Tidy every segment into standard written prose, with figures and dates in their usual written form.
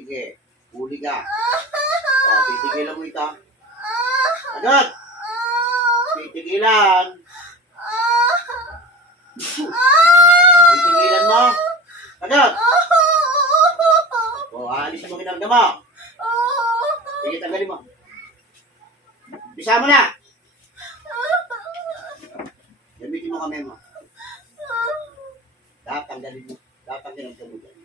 Sige, huli ka. O, titigilan mo ito. Agad! Titigilan. Titigilan mo. Agad! O, aalis mo kinarga mo. Sige, tanggalin mo. Bisa mo na. Gamitin mo kami mo. Dapat tanggalin mo. Dapat tanggalin mo dyan.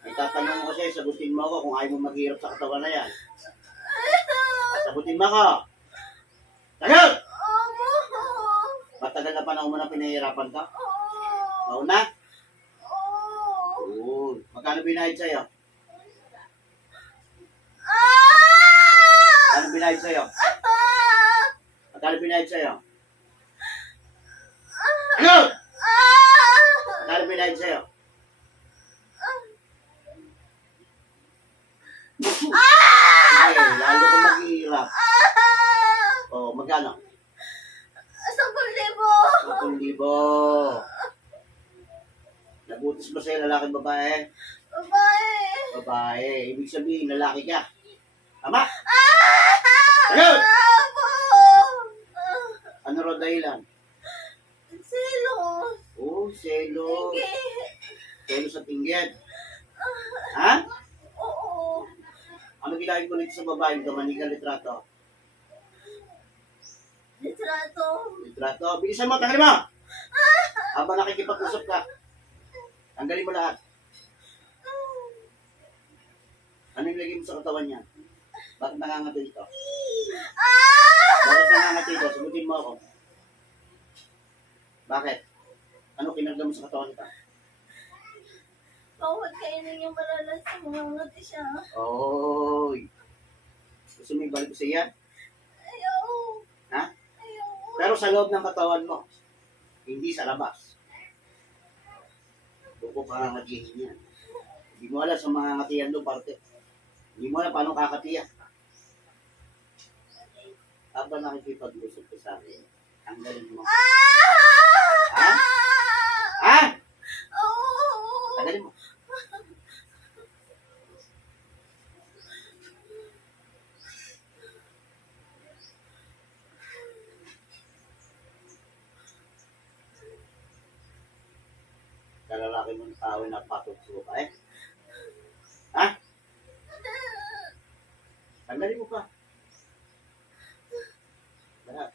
May tatanong ko sa'yo, sagutin mo ako kung ayaw mo maghirap sa katawan na yan. Sagutin mo ako. Sagot! Matagal na panahon mo na pinahirapan ka? Mauna? Oo. Magkano binayad sa'yo? Magkano binayad sa'yo? Magkano binayad sa'yo? Ano? Magkano binayad sa'yo? Sige, lalo kong maghihirap. O, magkano? 10,000. 10,000. Nabutis ba sa'yo lalaki babae? Babae. Ibig sabihin, lalaki ka. Tama? Ano? Ano raw dahilan? Oh, selo. Selo sa tinggit. Ha? Ano ginagin ko nito sa babae? Manigal litrato. Litrato. Bilisan mo, tanggalin mo! Habang nakikipag-usap ka. Tanggalin mo lahat. Ano yung lagay mo sa katawan niya? Bakit nangangati ito? Bakit nangangati ito? Sagutin mo ako. Bakit? Ano kinagda mo sa katawan nito? Bawat kainin yung malalas sa mga ngati siya. Oy. Gusto mo ibalik ko sa iya? Ayaw. Ha? Ayaw. Pero sa loob ng katawan mo. Hindi sa labas. Buko kakangatihin yan. Hindi mo alam sa mga ngatihan doon parte. Hindi mo alam paano kakatiya. Habang nakikipag-usap ka sa akin, tanggalin mo. Ha? Ha? Tanggalin mo. Kalalaki mong tao na patutso ka eh. Ha? Tanggalin mo pa. Lahat.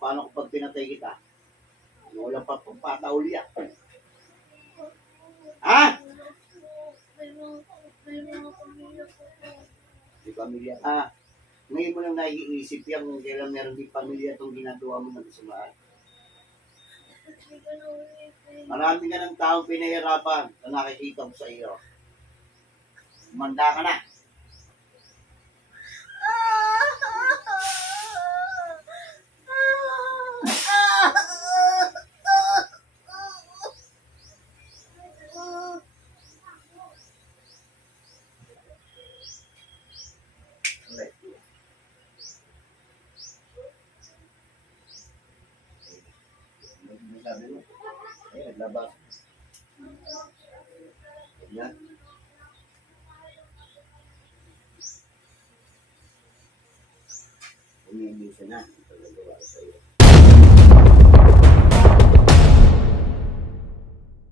Paano kapag pinatay kita? Wala pa pagpatauli ah. Ha? Di pamilya ka. Ngayon mo lang naiisip yan kung kailan meron di pamilya itong ginagawa mo ng kasamaan. Marami ka ng taong pinahirapan na nakikita ko sa iyo. Umanda ka na. Sabi mo, naglabas. Yan. Umiinusin na. Ito nagawa sa iyo.